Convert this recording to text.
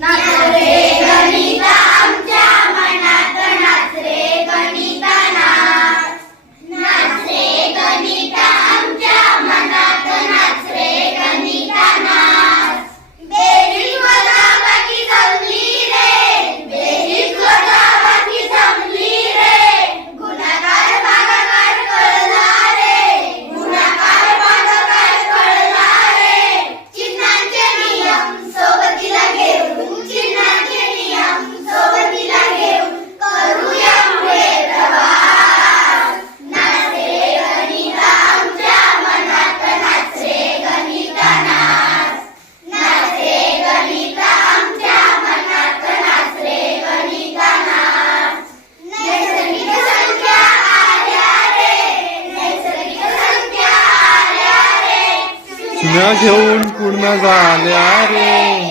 नाच रे गणिता आमच्या मनात नाच रे गणिता नाच. नाच रे गणिता आमच्या मनात नाच रे गणिता नाच. बेरीज वजाबाकी जमली रे, बेरीज वजाबाकी जमली रे. गुणाकार भागाकार कळला रे, गुणाकार भागाकार कळला रे. चिन्हांचे नियम सोबतीला घेऊन, चिन्हांचे नियम सोबतीला घेऊन करूया पुढे प्रवास. नाच रे गणिता आमच्या मनात नाच रे गणिता नाच. नाच रे गणिता आमच्या मनात नाच रे गणिता नाच. नैसर्गिक संख्या आल्या रे, नैसर्गिक संख्या आल्या रे. न घेऊन पूर्ण झाल्या रे.